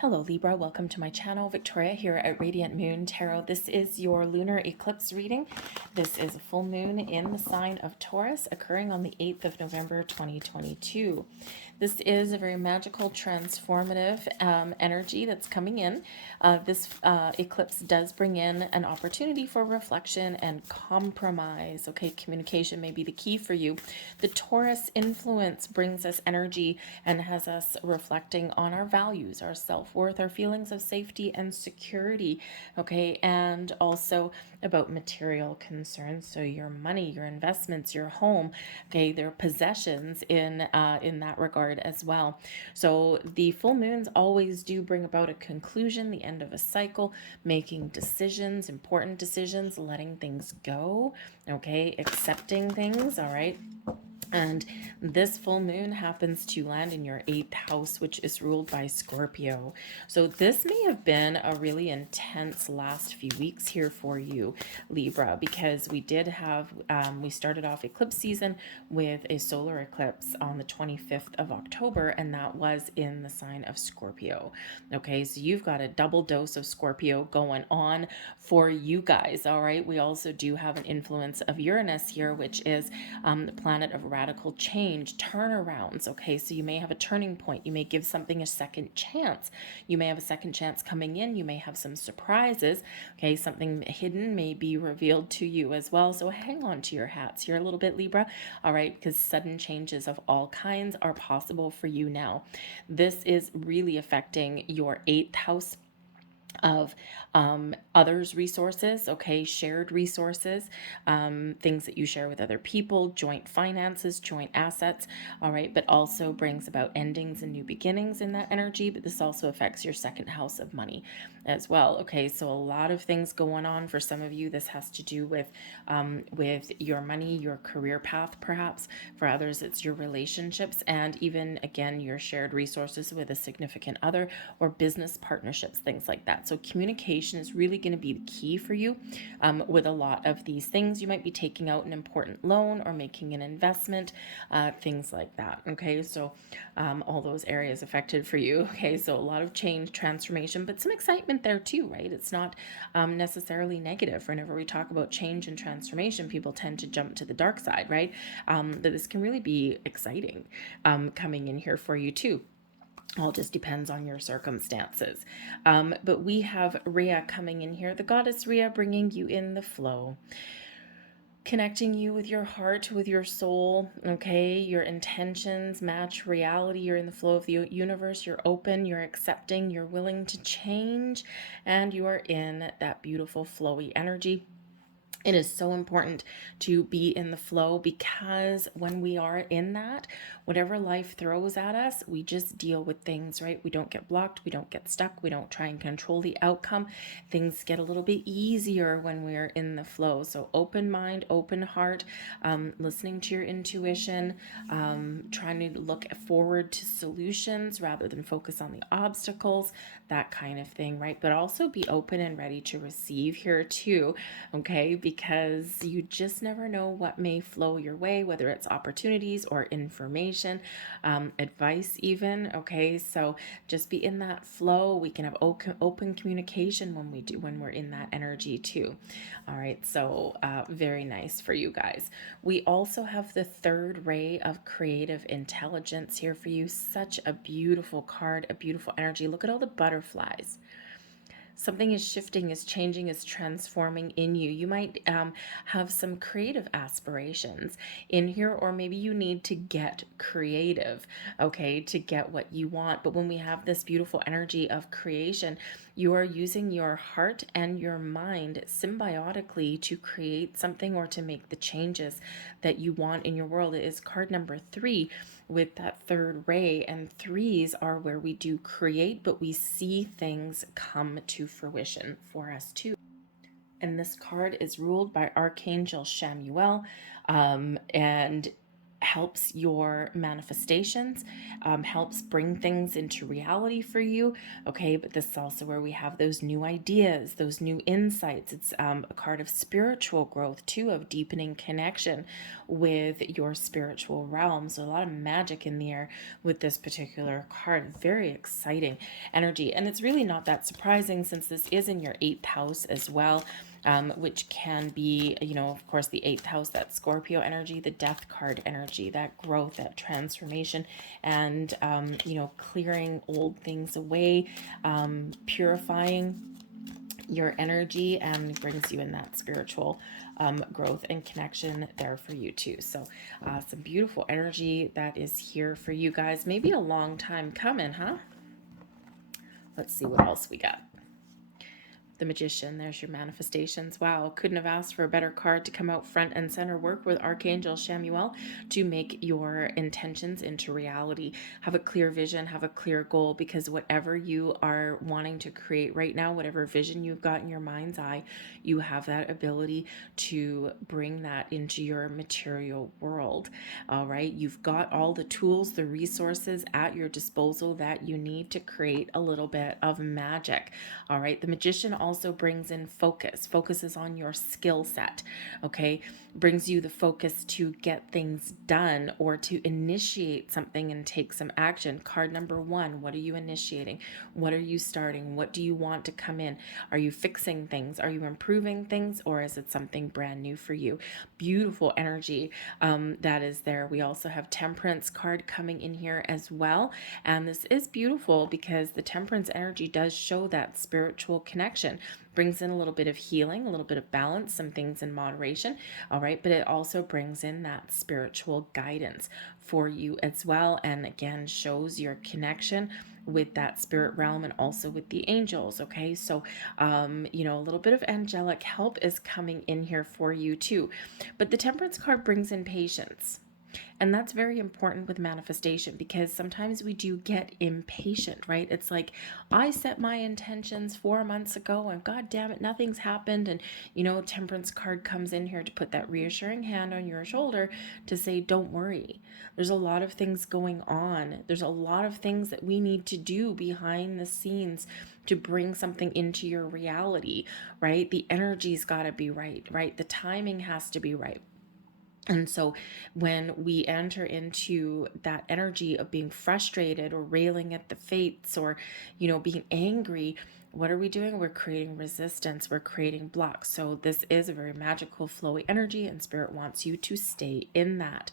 Hello Libra, welcome to my channel. Victoria here at Radiant Moon Tarot. This is your lunar eclipse reading. This is a full moon in the sign of Taurus occurring on the 8th of November 2022. This is a very magical, transformative energy that's coming in. This eclipse does bring in an opportunity for reflection and compromise. Okay, communication may be the key for you. The Taurus influence brings us energy and has us reflecting on our values, our self-worth, our feelings of safety and security, okay, and also about material concerns, so your money, your investments, your home, okay, their possessions in that regard as well. So the full moons always do bring about a conclusion, the end of a cycle, making decisions, important decisions, letting things go, okay, accepting things, all right. And this full moon happens to land in your 8th house, which is ruled by Scorpio. So this may have been a really intense last few weeks here for you, Libra, because we did have, we started off eclipse season with a solar eclipse on the 25th of October, and that was in the sign of Scorpio. Okay, so you've got a double dose of Scorpio going on for you guys, all right? We also do have an influence of Uranus here, which is the planet of radical change, turnarounds. Okay, so you may have a turning point. You may give something a second chance. You may have a second chance coming in. You may have some surprises. Okay, something hidden may be revealed to you as well. So hang on to your hats here a little bit, Libra. All right, because sudden changes of all kinds are possible for you now. This is really affecting your 8th house of others' resources, okay, shared resources, things that you share with other people, joint finances, joint assets, all right, but also brings about endings and new beginnings in that energy. But this also affects your 2nd house of money as well. Okay, so a lot of things going on for some of you. This has to do with your money, your career path, perhaps. For others, it's your relationships, and even again your shared resources with a significant other or business partnerships, things like that. So communication is really going to be the key for you with a lot of these things. You might be taking out an important loan or making an investment, things like that. Okay, so all those areas affected for you. Okay, so a lot of change, transformation, but some excitement there too, right? It's not necessarily negative. Whenever we talk about change and transformation, people tend to jump to the dark side, right? But this can really be exciting coming in here for you too. All just depends on your circumstances. But we have Rhea coming in here, the goddess Rhea, bringing you in the flow, connecting you with your heart, with your soul, okay? Your intentions match reality. You're in the flow of the universe. You're open, you're accepting, you're willing to change, and you are in that beautiful flowy energy. It is so important to be in the flow, because when we are in that, whatever life throws at us, we just deal with things, right? We don't get blocked, we don't get stuck, we don't try and control the outcome. Things get a little bit easier when we're in the flow. So open mind, open heart, listening to your intuition, trying to look forward to solutions rather than focus on the obstacles, that kind of thing, right? But also be open and ready to receive here too, okay? Because you just never know what may flow your way, whether it's opportunities or information, advice even, okay? So just be in that flow. We can have open communication when we're in that energy too. All right, so very nice for you guys. We also have the 3rd ray of creative intelligence here for you. Such a beautiful card, a beautiful energy. Look at all the butterflies. Something is shifting, is changing, is transforming in you. You might have some creative aspirations in here, or maybe you need to get creative, okay, to get what you want. But when we have this beautiful energy of creation, you are using your heart and your mind symbiotically to create something or to make the changes that you want in your world. It is card number 3 with that 3rd ray, and 3s are where we do create, but we see things come to fruition for us too. And this card is ruled by Archangel Chamuel, and helps your manifestations, helps bring things into reality for you. Okay, but this is also where we have those new ideas, those new insights. It's a card of spiritual growth too, of deepening connection with your spiritual realm. So a lot of magic in the air with this particular card. Very exciting energy, and it's really not that surprising since this is in your 8th house as well. Which can be, of course, the 8th house, that Scorpio energy, the death card energy, that growth, that transformation, and, clearing old things away, purifying your energy, and brings you in that spiritual growth and connection there for you too. So some beautiful energy that is here for you guys. Maybe a long time coming, huh? Let's see what else we got. The Magician, there's your manifestations. Wow, couldn't have asked for a better card to come out front and center. Work with Archangel Chamuel to make your intentions into reality. Have a clear vision, have a clear goal, because whatever you are wanting to create right now, whatever vision you've got in your mind's eye, you have that ability to bring that into your material world. All right, you've got all the tools, the resources at your disposal that you need to create a little bit of magic. All right, the Magician also brings in focus. Focuses on your skill set, okay? Brings you the focus to get things done or to initiate something and take some action. Card number 1, what are you initiating? What are you starting? What do you want to come in? Are you fixing things? Are you improving things? Or is it something brand new for you? Beautiful energy that is there. We also have Temperance card coming in here as well. And this is beautiful because the Temperance energy does show that spiritual connection. Brings in a little bit of healing, a little bit of balance, some things in moderation. All right, but it also brings in that spiritual guidance for you as well. And again, shows your connection with that spirit realm and also with the angels. Okay, so a little bit of angelic help is coming in here for you too. But the Temperance card brings in patience. And that's very important with manifestation, because sometimes we do get impatient, right? It's like, I set my intentions 4 months ago and God damn it, nothing's happened. And, Temperance card comes in here to put that reassuring hand on your shoulder to say, don't worry. There's a lot of things going on. There's a lot of things that we need to do behind the scenes to bring something into your reality, right? The energy's got to be right, right? The timing has to be right. And so when we enter into that energy of being frustrated or railing at the fates or, being angry, what are we doing? We're creating resistance. We're creating blocks. So this is a very magical, flowy energy, and Spirit wants you to stay in that.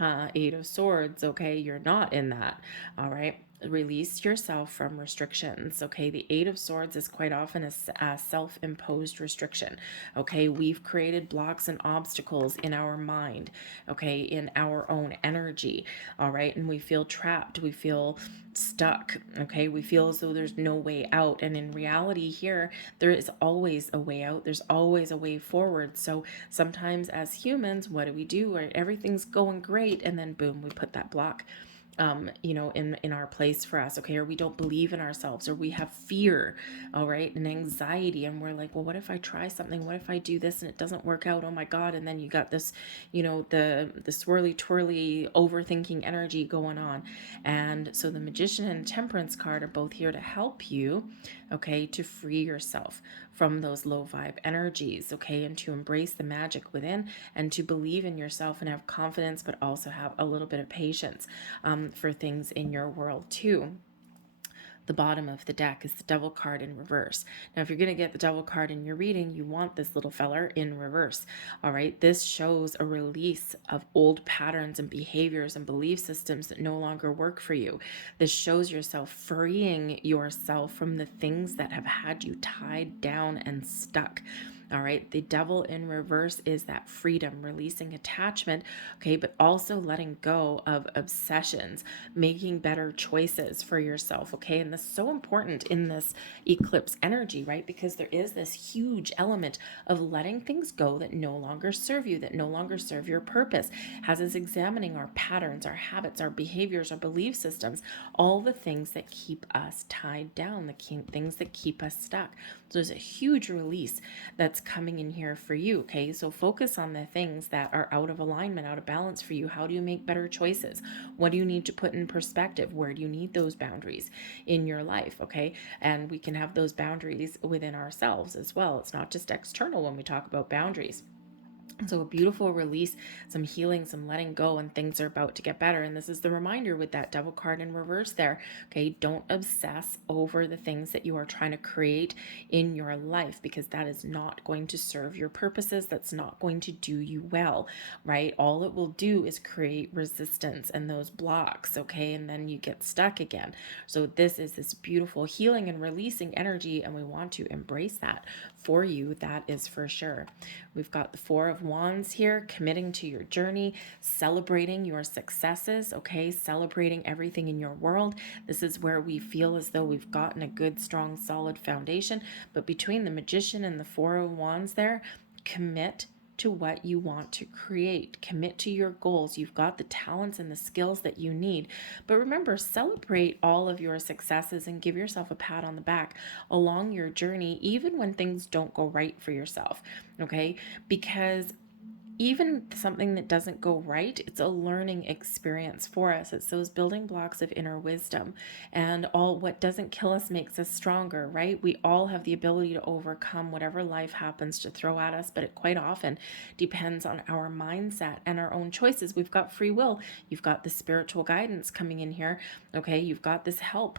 8 of Swords, okay? You're not in that, all right? Release yourself from restrictions. Okay, the 8 of Swords is quite often a self-imposed restriction. Okay, we've created blocks and obstacles in our mind, okay, in our own energy. All right, and we feel trapped, we feel stuck. Okay, we feel as though there's no way out, and in reality here there is always a way out. There's always a way forward. So sometimes as humans, what do? Everything's going great, and then boom, we put that block in our place for us, okay? Or we don't believe in ourselves, or we have fear, all right, and anxiety, and we're like, well, what if I try something? What if I do this and it doesn't work out? Oh my God. And then you got this, the swirly twirly overthinking energy going on. And so the Magician and Temperance card are both here to help you, okay, to free yourself from those low vibe energies, okay, and to embrace the magic within and to believe in yourself and have confidence, but also have a little bit of patience for things in your world too. The bottom of the deck is the Devil card in reverse. Now, if you're going to get the Devil card in your reading, you want this little feller in reverse. All right. This shows a release of old patterns and behaviors and belief systems that no longer work for you. This shows yourself freeing yourself from the things that have had you tied down and stuck. All right. The Devil in reverse is that freedom, releasing attachment, okay, but also letting go of obsessions, making better choices for yourself, okay? And this is so important in this eclipse energy, right? Because there is this huge element of letting things go that no longer serve you, that no longer serve your purpose, has us examining our patterns, our habits, our behaviors, our belief systems, all the things that keep us tied down, the things that keep us stuck. So there's a huge release that's what's coming in here for you. Okay, so focus on the things that are out of alignment, out of balance for you. How do you make better choices? What do you need to put in perspective? Where do you need those boundaries in your life? Okay, and we can have those boundaries within ourselves as well. It's not just external when we talk about boundaries. So a beautiful release, some healing, some letting go, and things are about to get better. And this is the reminder with that Devil card in reverse there. Okay, don't obsess over the things that you are trying to create in your life, because that is not going to serve your purposes. That's not going to do you well, right? All it will do is create resistance and those blocks, okay? And then you get stuck again. So this is this beautiful healing and releasing energy, and we want to embrace that for you. That is for sure. We've got the Four of Wands here, committing to your journey, celebrating your successes, okay? Celebrating everything in your world. This is where we feel as though we've gotten a good, strong, solid foundation. But between the Magician and the Four of Wands there, commit to what you want to create. Commit to your goals. You've got the talents and the skills that you need. But remember, celebrate all of your successes and give yourself a pat on the back along your journey, even when things don't go right for yourself, okay? Because even something that doesn't go right, it's a learning experience for us. It's those building blocks of inner wisdom, and all what doesn't kill us makes us stronger, right? We all have the ability to overcome whatever life happens to throw at us, but it quite often depends on our mindset and our own choices. We've got free will. You've got the spiritual guidance coming in here, okay? You've got this help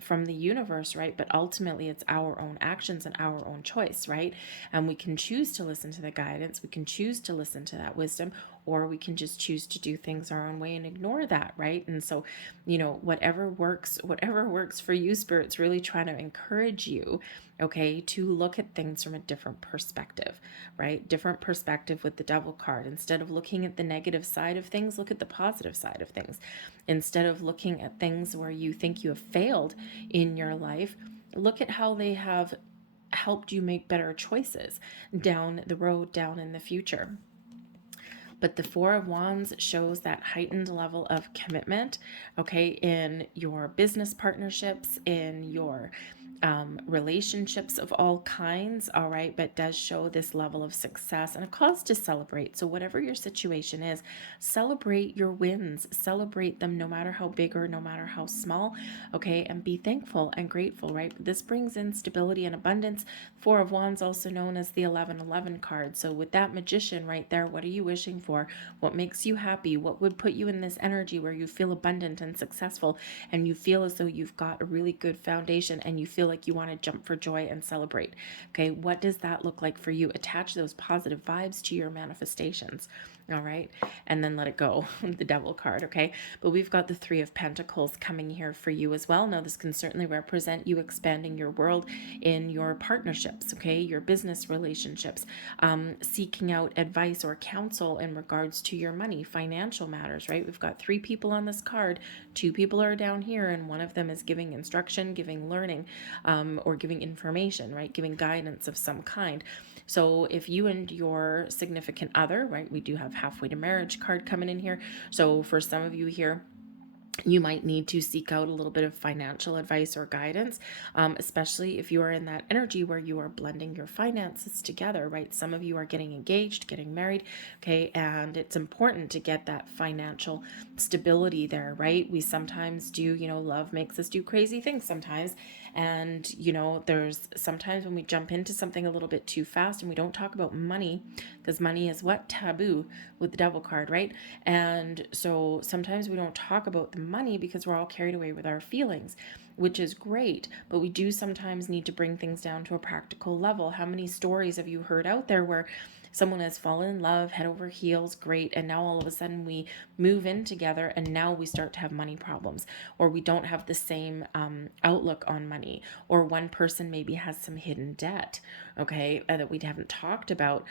from the universe, right? But ultimately it's our own actions and our own choice, right? And we can choose to listen to the guidance. We can choose to listen to that wisdom, or we can just choose to do things our own way and ignore that, right? And so, whatever works for you, Spirit's really trying to encourage you, okay, to look at things from a different perspective, right? Different perspective with the Devil card. Instead of looking at the negative side of things, look at the positive side of things. Instead of looking at things where you think you have failed in your life, look at how they have helped you make better choices down the road, down in the future. But the Four of Wands shows that heightened level of commitment, okay, in your business partnerships, in your relationships of all kinds, all right, but does show this level of success and a cause to celebrate. So whatever your situation is, celebrate your wins, celebrate them no matter how big or no matter how small, okay, and be thankful and grateful, right? This brings in stability and abundance. Four of Wands, also known as the 1111 card. So with that Magician right there, what are you wishing for? What makes you happy? What would put you in this energy where you feel abundant and successful, and you feel as though you've got a really good foundation, and you feel like you want to jump for joy and celebrate? Okay, what does that look like for you? Attach those positive vibes to your manifestations, all right? And then let it go, the Devil card, okay? But we've got the Three of Pentacles coming here for you as well. Now, this can certainly represent you expanding your world in your partnerships, okay? Your business relationships, seeking out advice or counsel in regards to your money, financial matters, right? We've got three people on this card. Two people are down here, and one of them is giving instruction, giving learning, or giving information, right? Giving guidance of some kind. So if you and your significant other, right, we do have halfway to marriage card coming in here. So for some of you here, you might need to seek out a little bit of financial advice or guidance, especially if you are in that energy where you are blending your finances together, right? Some of you are getting engaged, getting married, okay? And it's important to get that financial stability there, right? We sometimes do, love makes us do crazy things sometimes. And, there's sometimes when we jump into something a little bit too fast and we don't talk about money, because money is what? Taboo with the Devil card, right? And so sometimes we don't talk about the money because we're all carried away with our feelings, which is great, but we do sometimes need to bring things down to a practical level. How many stories have you heard out there where someone has fallen in love, head over heels, great, and now all of a sudden we move in together and now we start to have money problems, or we don't have the same outlook on money, or one person maybe has some hidden debt, okay, that we haven't talked about.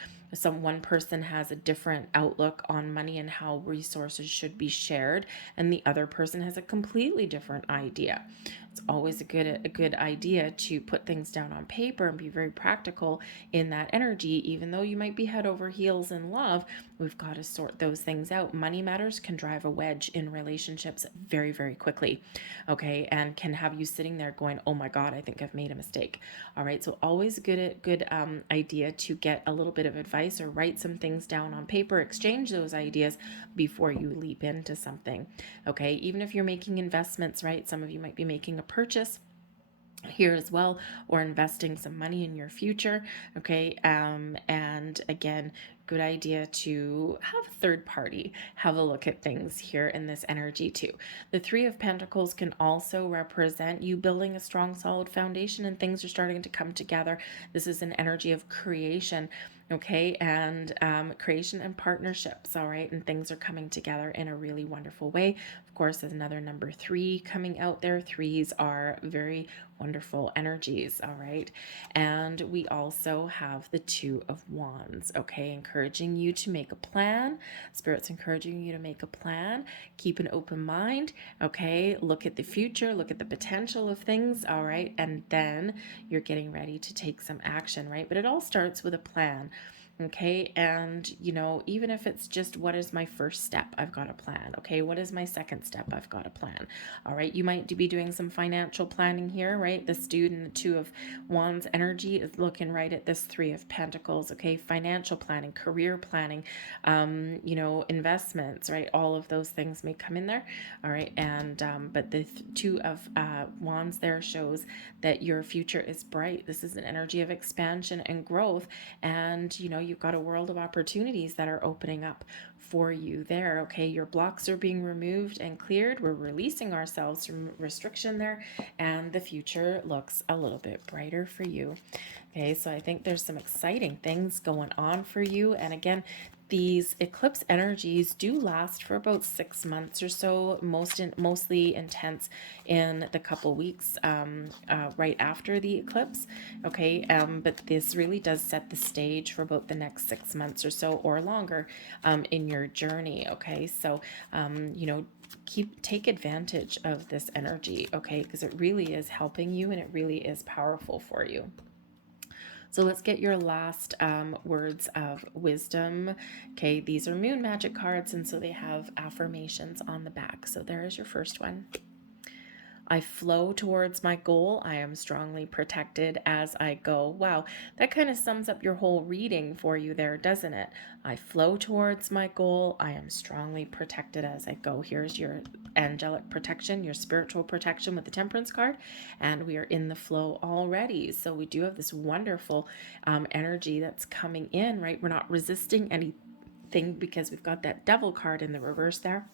One person has a different outlook on money and how resources should be shared, and the other person has a completely different idea. It's always a good idea to put things down on paper and be very practical in that energy. Even though you might be head over heels in love, We've got to sort those things out. Money matters can drive a wedge in relationships very, very quickly, okay, and can have you sitting there going, oh my God, I think I've made a mistake. All right, so always good idea to get a little bit of advice or write some things down on paper, exchange those ideas before you leap into something, okay? Even if you're making investments, right? Some of you might be making a purchase here as well, or investing some money in your future, okay? And again, good idea to have a third party have a look at things here in this energy too. The Three of Pentacles can also represent you building a strong, solid foundation, and things are starting to come together. This is an energy of creation, okay, and creation and partnerships, all right, and things are coming together in a really wonderful way. Of course, there's another number 3 coming out there. Threes are very wonderful energies, all right, and we also have the Two of Wands, okay, encouraging you to make a plan. Spirit's encouraging you to make a plan, keep an open mind, okay, look at the future, look at the potential of things, all right, and then you're getting ready to take some action, right? But it all starts with a plan. Okay, and you know, even if it's just what is my first step, I've got a plan. Okay, what is my second step, I've got a plan. All right, you might be doing some financial planning here, right? The student, the Two of Wands energy is looking right at this Three of Pentacles. Okay, financial planning, career planning, you know, investments, right? All of those things may come in there. All right, and but the Two of Wands there shows that your future is bright. This is an energy of expansion and growth, and you know, you've got a world of opportunities that are opening up for you there. Okay, your blocks are being removed and cleared. We're releasing ourselves from restriction there, and the future looks a little bit brighter for you. Okay, so I think there's some exciting things going on for you. And again, these eclipse energies do last for about 6 months or so, mostly intense in the couple weeks right after the eclipse, okay, but this really does set the stage for about the next 6 months or so or longer in your journey, okay? So you know, take advantage of this energy, okay, because it really is helping you and it really is powerful for you. So let's get your last words of wisdom. Okay, these are moon magic cards, and so they have affirmations on the back. So there is your first one. I flow towards my goal. I am strongly protected as I go. Wow, that kind of sums up your whole reading for you there, doesn't it? I flow towards my goal. I am strongly protected as I go. Here's your angelic protection, your spiritual protection with the Temperance card, and we are in the flow already. So we do have this wonderful energy that's coming in, right? We're not resisting anything because we've got that Devil card in the reverse there,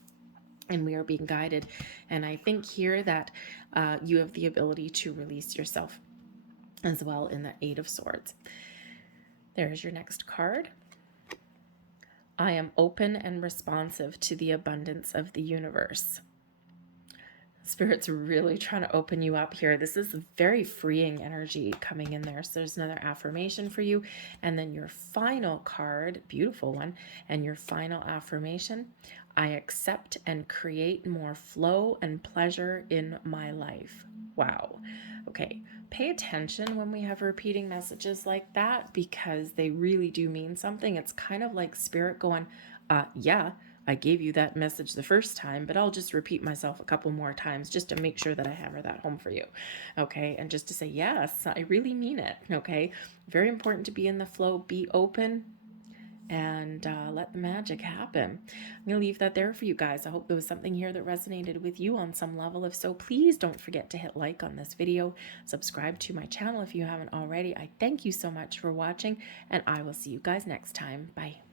and we are being guided. And I think here that you have the ability to release yourself as well in the Eight of Swords. There's your next card. I am open and responsive to the abundance of the universe. Spirit's really trying to open you up here. This is very freeing energy coming in there. So there's another affirmation for you. And then your final card, beautiful one, and your final affirmation, I accept and create more flow and pleasure in my life. Wow. Okay. Pay attention when we have repeating messages like that, because they really do mean something. It's kind of like Spirit going, yeah, I gave you that message the first time, but I'll just repeat myself a couple more times just to make sure that I hammer that home for you. Okay. And just to say, yes, I really mean it. Okay. Very important to be in the flow, be open, and let the magic happen. I'm going to leave that there for you guys. I hope there was something here that resonated with you on some level. If so, please don't forget to hit like on this video. Subscribe to my channel if you haven't already. I thank you so much for watching, and I will see you guys next time. Bye.